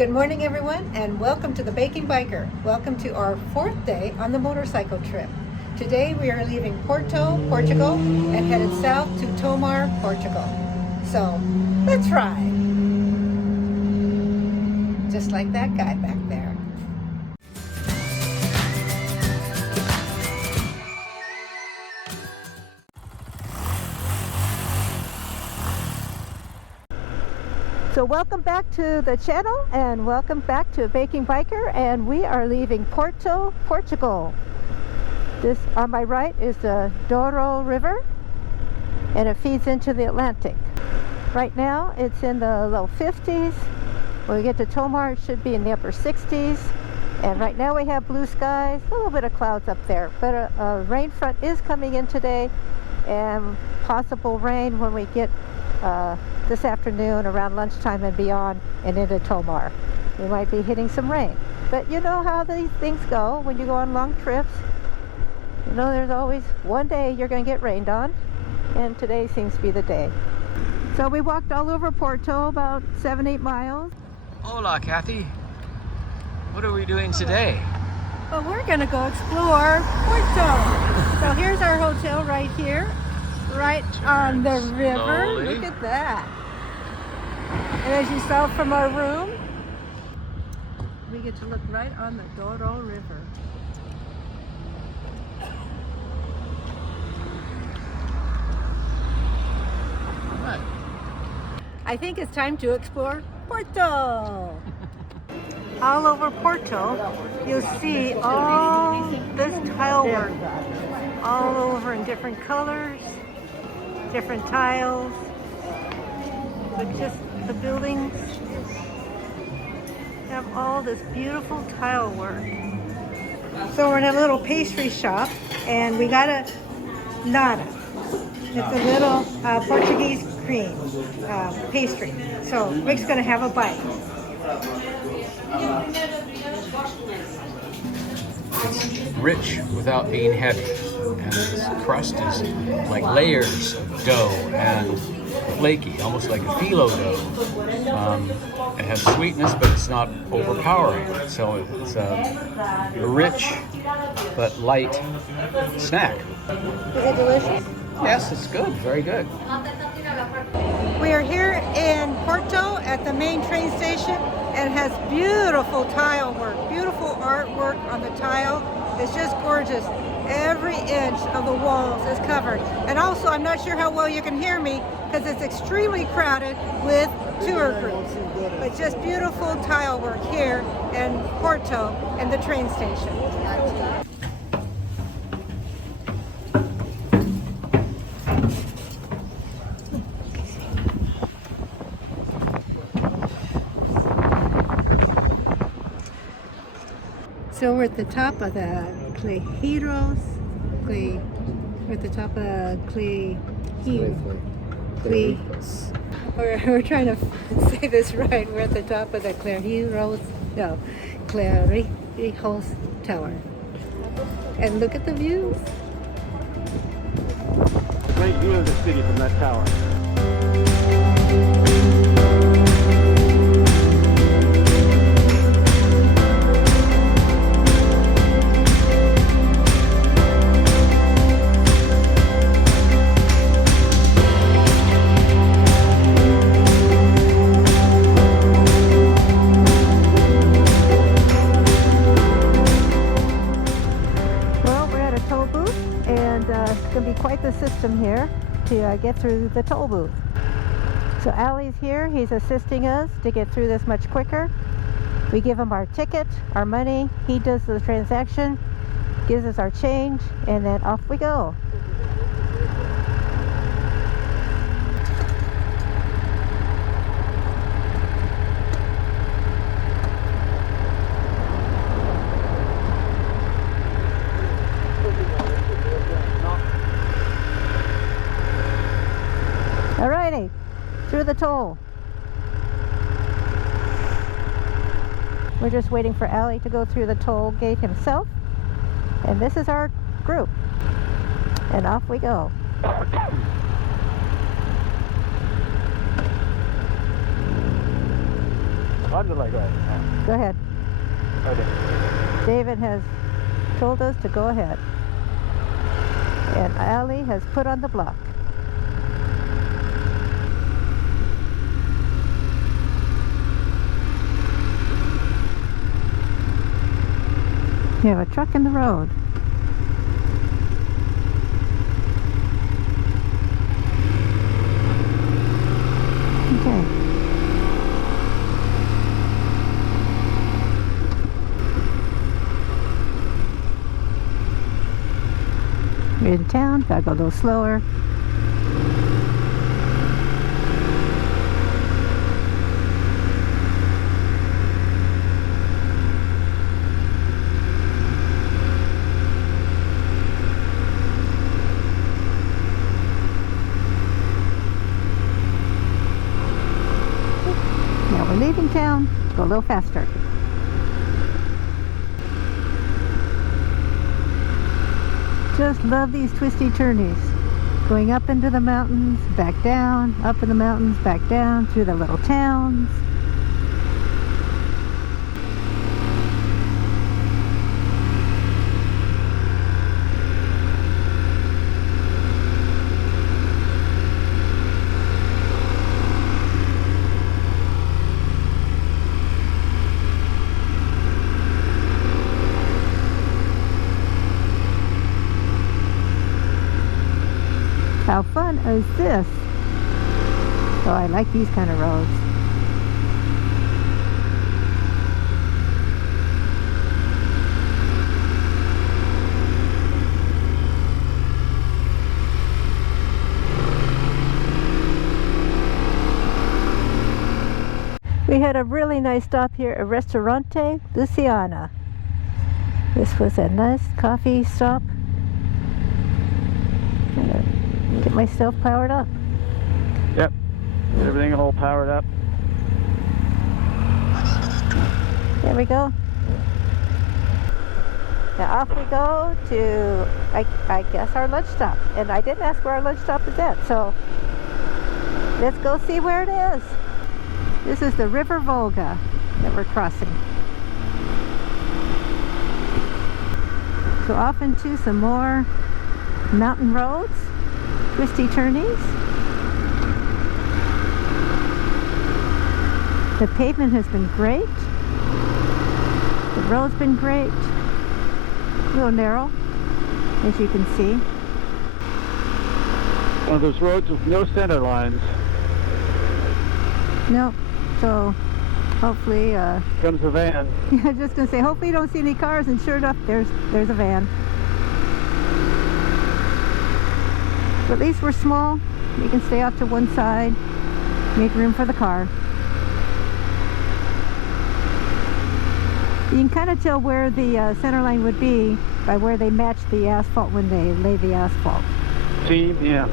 Good morning, everyone, and welcome to the Baking Biker. Welcome to our fourth day on the motorcycle trip. Today we are leaving Porto, Portugal, and headed south to Tomar, Portugal. So, let's ride! Just like that guy back there. So welcome back to the channel and welcome back to Baking Biker, and we are leaving Porto, Portugal. This on my right is the Douro River and it feeds into the Atlantic. Right now it's in the low 50s. When we get to Tomar it should be in the upper 60s, and right now we have blue skies, a little bit of clouds up there, but a rain front is coming in today and possible rain when we get this afternoon around lunchtime and beyond and into Tomar. We might be hitting some rain, but you know how these things go when you go on long trips. You know, there's always one day you're going to get rained on, and today seems to be the day. So we walked all over Porto, about 7-8 miles. Hola, Cathy. What are we doing today? Well, we're going to go explore Porto. So here's our hotel right here, right on the river. Slowly. Look at that. And as you saw from our room, we get to look right on the Douro River. Right. I think it's time to explore Porto. All over Porto, you'll see all this tile work all over in different colors, different tiles, but just the buildings have all this beautiful tile work. So we're in a little pastry shop and we got a nata. It's a little Portuguese cream pastry. So Rick's gonna have a bite. It's rich without being heavy, and this crust is like layers of dough and flaky, almost like a phyllo dough. It has sweetness, but it's not overpowering. So it's a rich but light snack. Is it delicious? Yes, it's good. Very good. We are here in Porto at the main train station, and it has beautiful tile work, beautiful artwork on the tile. It's just gorgeous. Every inch of the walls is covered. And also, I'm not sure how well you can hear me because it's extremely crowded with tour groups. But just beautiful tile work here in Porto and the train station. So we're at the top of the we're at the top of we're trying to say this right. We're at the top of the Clarijos Tower. And look at the views. Great view of the city from that tower. Quite the system here to get through the toll booth. So Ali's here, he's assisting us to get through this much quicker. We give him our ticket, our money, he does the transaction, gives us our change, and then off we go. Alrighty, through the toll. We're just waiting for Ali to go through the toll gate himself. And this is our group. And off we go. I'll do like that. Go ahead. Okay. David has told us to go ahead. And Ali has put on the block. We have a truck in the road. Okay. We're in town, gotta go a little slower. Now we're leaving town, go a little faster. Just love these twisty turnies. Going up into the mountains, back down, up in the mountains, back down, through the little towns. How fun is this? Oh, I like these kind of roads. We had a really nice stop here at Restaurante Luciana. This was a nice coffee stop. Get myself powered up. Yep. Get everything all powered up. There we go. Now off we go to, I guess, our lunch stop. And I didn't ask where our lunch stop is at, so let's go see where it is. This is the River Vouga that we're crossing. So off into some more mountain roads. Twisty turnies. The pavement has been great. The road's been great. A little narrow, as you can see. One of those roads with no center lines. Nope. So hopefully Comes a van. I was just gonna say hopefully you don't see any cars, and sure enough there's a van. But at least we're small. We can stay off to one side, make room for the car. You can kind of tell where the center line would be by where they match the asphalt when they lay the asphalt. Seam, yeah.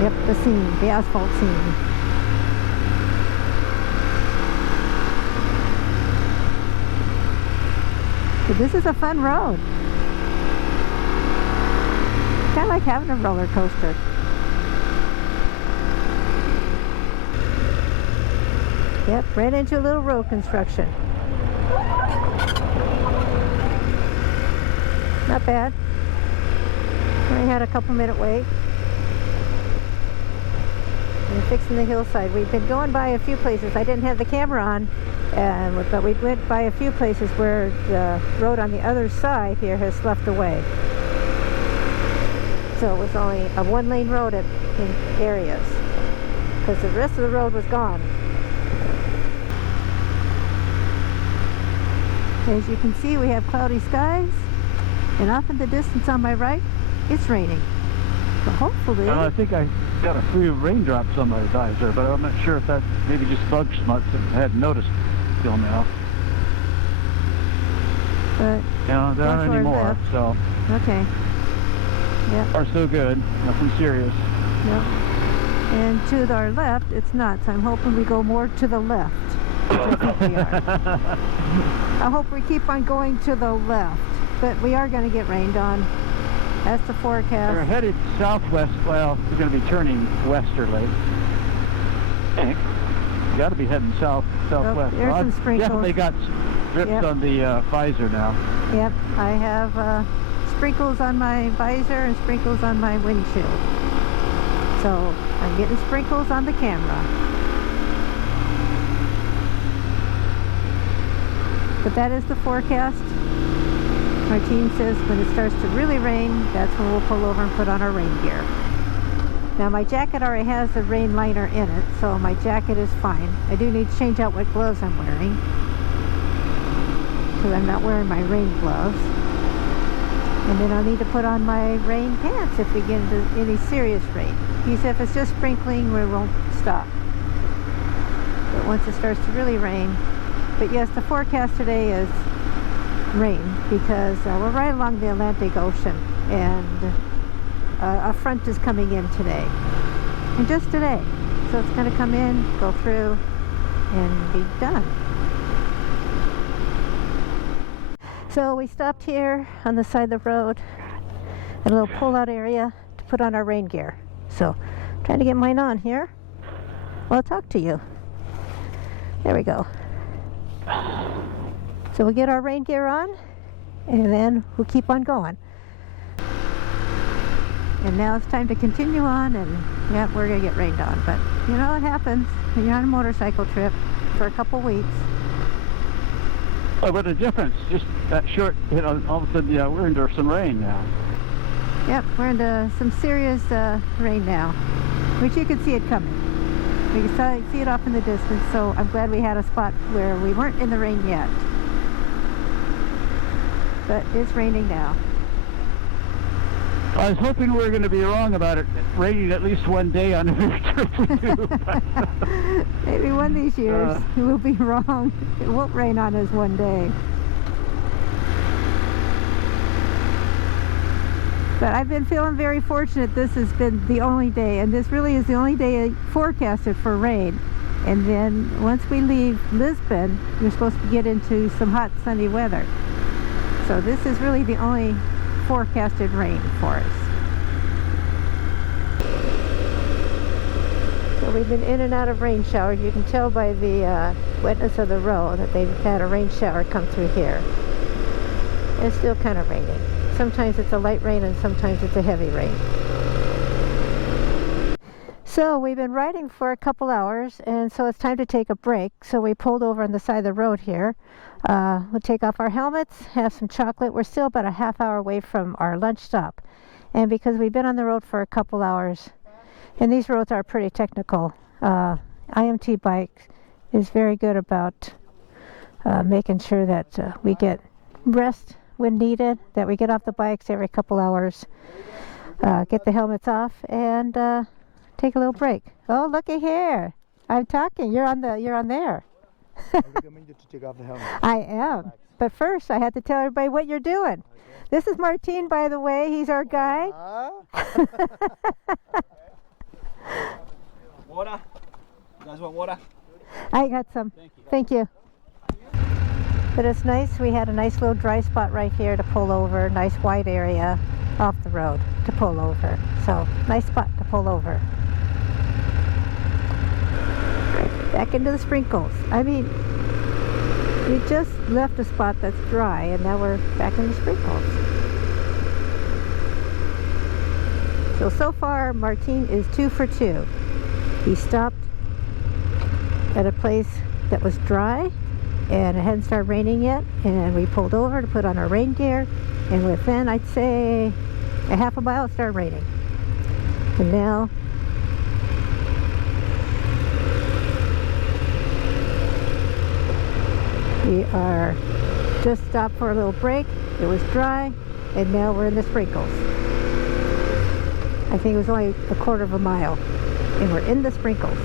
Yep, the seam, the asphalt seam. But this is a fun road. Kind of like having a roller coaster. Yep, ran into a little road construction. Not bad. We had a couple minute wait. We're fixing the hillside. We've been going by a few places. I didn't have the camera on, but we went by a few places where the road on the other side here has sloughed away. So it was only a one-lane road in areas, because the rest of the road was gone. As you can see, we have cloudy skies, and off in the distance on my right, it's raining. So hopefully... I think I got a few raindrops on my visor, but I'm not sure if that's maybe just bug smuts that I hadn't noticed till now. But Yeah, there aren't any more, left. so... Okay. Yep. Far so good. Nothing serious. Yep. And to our left, it's not. So I'm hoping we go more to the left. Which I think we are. I hope we keep on going to the left. But we are going to get rained on. That's the forecast. We're headed southwest. Well, we're going to be turning westerly. got to be heading southwest. there's some sprinkles. Definitely got drips on the visor now. Yep, I have sprinkles on my visor and sprinkles on my windshield. So I'm getting sprinkles on the camera. But that is the forecast. Martine says when it starts to really rain, that's when we'll pull over and put on our rain gear. Now my jacket already has a rain liner in it, so my jacket is fine. I do need to change out what gloves I'm wearing, because I'm not wearing my rain gloves. And then I'll need to put on my rain pants if we get into any serious rain. He said if it's just sprinkling, we won't stop. But once it starts to really rain. But yes, the forecast today is rain, because we're right along the Atlantic Ocean, and a front is coming in today. And just today. So it's going to come in, go through, and be done. So we stopped here on the side of the road at a little pull-out area to put on our rain gear. So, trying to get mine on here. Well, I'll talk to you. There we go. So we'll get our rain gear on, and then we'll keep on going. And now it's time to continue on, and yeah, we're going to get rained on. But you know what happens when you're on a motorcycle trip for a couple weeks. Oh, but the difference, just that short, you know, all of a sudden, yeah, we're into some rain now. Yep, we're into some serious rain now, which you can see it coming. We can see it off in the distance, so I'm glad we had a spot where we weren't in the rain yet. But it's raining now. I was hoping we were going to be wrong about it raining at least one day on every trip we do. Maybe one of these years we'll be wrong. It won't rain on us one day. But I've been feeling very fortunate. This has been the only day, and this really is the only day forecasted for rain. And then once we leave Lisbon, we're supposed to get into some hot sunny weather. So this is really the only forecasted rain for us. So we've been in and out of rain showers. You can tell by the wetness of the road that they've had a rain shower come through here. And it's still kind of raining. Sometimes it's a light rain and sometimes it's a heavy rain. So we've been riding for a couple hours, and so it's time to take a break. So we pulled over on the side of the road here. We'll take off our helmets, have some chocolate. We're still about a half hour away from our lunch stop. And because we've been on the road for a couple hours, and these roads are pretty technical, IMTBike is very good about making sure that we get rest when needed, that we get off the bikes every couple hours, get the helmets off, and take a little break. Oh, looky here. I'm talking. You're on there. I recommend you to take off the helmet. I am. But first, I had to tell everybody what you're doing. Okay. This is Martine, by the way. He's our guide. Water? You guys want water? I got some. Thank you. But it's nice. We had a nice little dry spot right here to pull over. Nice wide area off the road to pull over. So, nice spot to pull over. Back into the sprinkles. I mean, we just left a spot that's dry, and now we're back in the sprinkles. So far, Martine is 2 for 2. He stopped at a place that was dry, and it hadn't started raining yet, and we pulled over to put on our rain gear, and within, I'd say, a half a mile, it started raining. And now, we are just stopped for a little break. It was dry, and now we're in the sprinkles. I think it was only a quarter of a mile, and we're in the sprinkles.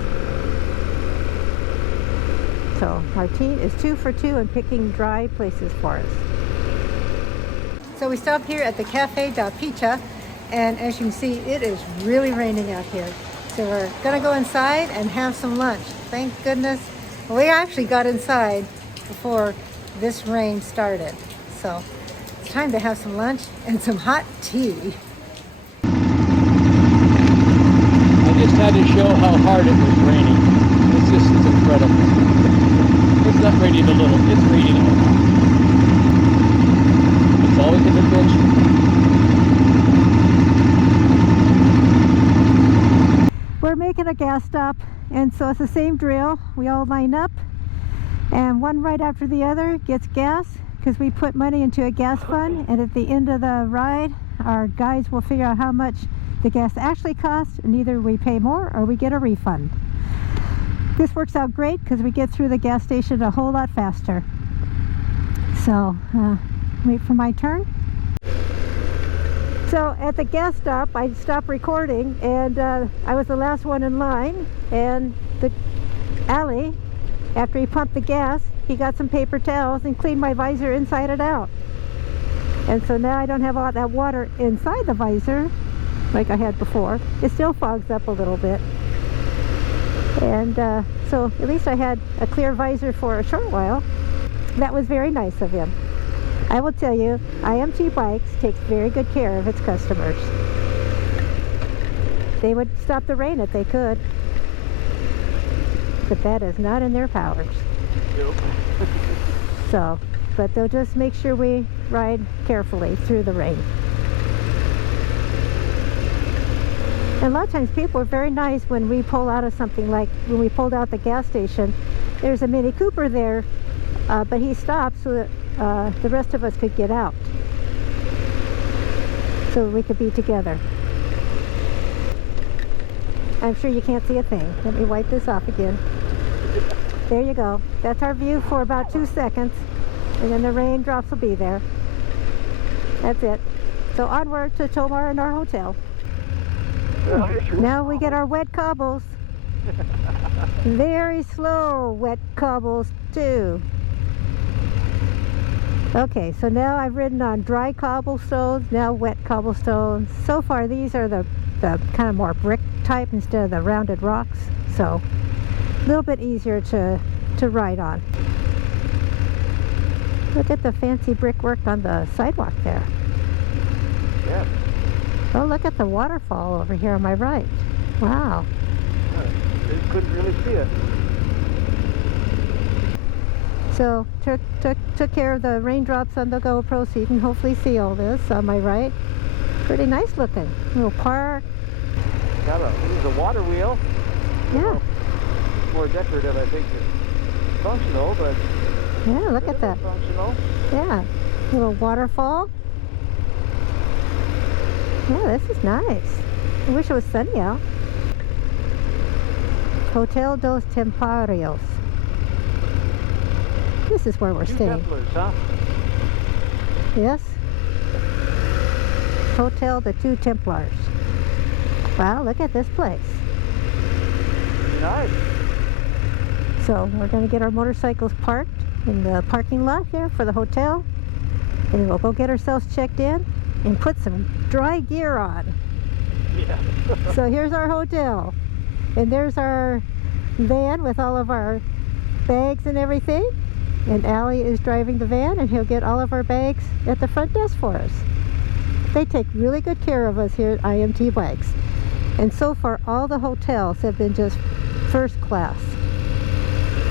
So Martine is 2 for 2 in picking dry places for us. So we stopped here at the Café da Picha, and as you can see, it is really raining out here. So we're gonna go inside and have some lunch. Thank goodness. We actually got inside before this rain started. So it's time to have some lunch and some hot tea. I just had to show how hard it was raining. It's just incredible. incredible. It's not rated a little, it's rated a lot. It's always an adventure. We're making a gas stop, and so it's the same drill. We all line up, and one right after the other gets gas, because we put money into a gas fund, and at the end of the ride, our guides will figure out how much the gas actually costs, and either we pay more or we get a refund. This works out great because we get through the gas station a whole lot faster. So, wait for my turn. So at the gas stop, I stopped recording, and I was the last one in line, and the alley, after he pumped the gas, he got some paper towels and cleaned my visor inside and out. And so now I don't have all that water inside the visor like I had before. It still fogs up a little bit. And so at least I had a clear visor for a short while. That was very nice of him. I will tell you, IMTBike takes very good care of its customers. They would stop the rain if they could, but that is not in their powers. Nope. So, but they'll just make sure we ride carefully through the rain. And a lot of times people are very nice when we pull out of something, like when we pulled out the gas station. There's a Mini Cooper there, but he stopped so that the rest of us could get out, so we could be together. I'm sure you can't see a thing. Let me wipe this off again. There you go. That's our view for about 2 seconds, and then the raindrops will be there. That's it. So onward to Tomar and our hotel. Now we get our wet cobbles. Very slow wet cobbles too. Okay, so now I've ridden on dry cobblestones, now wet cobblestones. So far these are the kind of more brick type instead of the rounded rocks, so a little bit easier to ride on. Look at the fancy brickwork on the sidewalk there. Yeah. Oh, look at the waterfall over here on my right. Wow. They couldn't really see it. So took care of the raindrops on the GoPro, so you can hopefully see all this on my right. Pretty nice looking. Little park. Got a water wheel. Yeah. More decorative, I think, than functional, but Yeah, look at that. functional. Yeah. Little waterfall. Yeah, this is nice. I wish it was sunny out. Hotel dos Templarios. This is where we're Two staying. Templars, huh? Yes. Hotel the Two Templars. Wow, look at this place. Nice. So we're going to get our motorcycles parked in the parking lot here for the hotel. And we'll go get ourselves checked in and put some dry gear on. Yeah. So here's our hotel. And there's our van with all of our bags and everything. And Allie is driving the van, and he'll get all of our bags at the front desk for us. They take really good care of us here at IMTBikes. And so far, all the hotels have been just first class.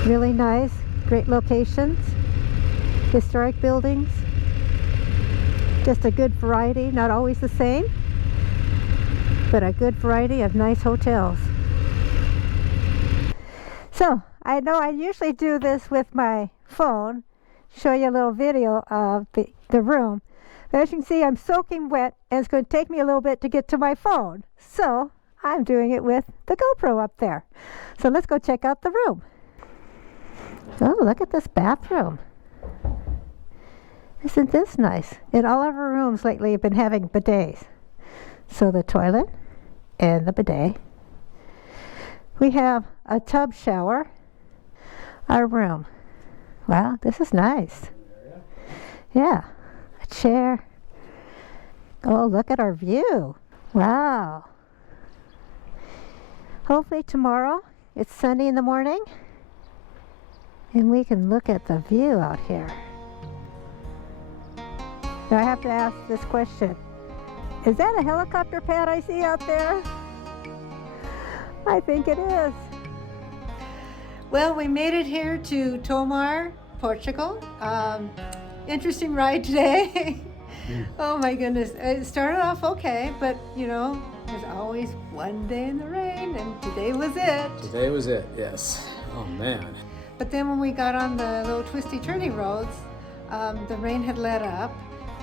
Really nice, great locations, historic buildings, just a good variety, not always the same, but a good variety of nice hotels. So, I know I usually do this with my phone, show you a little video of the room. But as you can see, I'm soaking wet, and it's going to take me a little bit to get to my phone. So, I'm doing it with the GoPro up there. So let's go check out the room. Oh, look at this bathroom. Isn't this nice? And all of our rooms lately have been having bidets. So the toilet and the bidet. We have a tub shower. Our room. Wow, this is nice. Yeah, a chair. Oh, look at our view. Wow. Hopefully tomorrow it's sunny in the morning and we can look at the view out here. Now I have to ask this question. Is that a helicopter pad I see out there? I think it is. Well, we made it here to Tomar, Portugal. Interesting ride today. Oh my goodness. It started off okay, but you know, there's always one day in the rain, and today was it. Today was it, yes. Oh man. But then when we got on the little twisty turning roads, the rain had let up,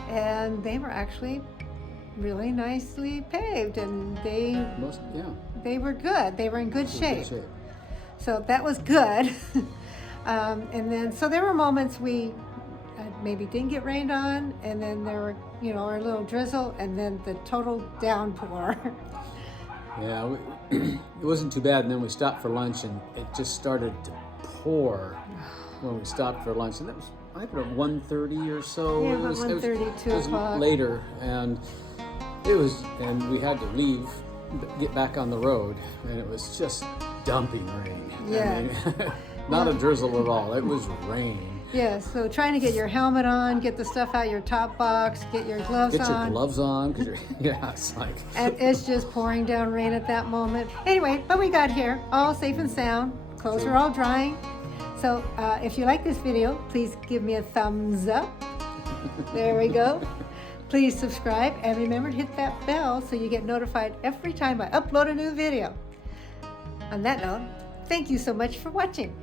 and they were actually really nicely paved, and they were good. They were in good shape. So that was good. And then, so there were moments we maybe didn't get rained on, and then there were, you know, our little drizzle, and then the total downpour. Yeah, it wasn't too bad, and then we stopped for lunch, and it just started to pour when we stopped for lunch, and that was, I think, at 1:30 or so. Yeah, it was, 1:30, 2 it was o'clock. later, and we had to leave, get back on the road, and it was just dumping rain. Yeah. I mean, not a drizzle at all. It was rain. Yeah, so trying to get your helmet on, get the stuff out your top box, get your gloves on. Get your gloves on, because it's like... And it's just pouring down rain at that moment. Anyway, but we got here, all safe and sound. Clothes are all drying. So if you like this video, please give me a thumbs up. There we go. Please subscribe, and remember to hit that bell so you get notified every time I upload a new video. On that note, thank you so much for watching.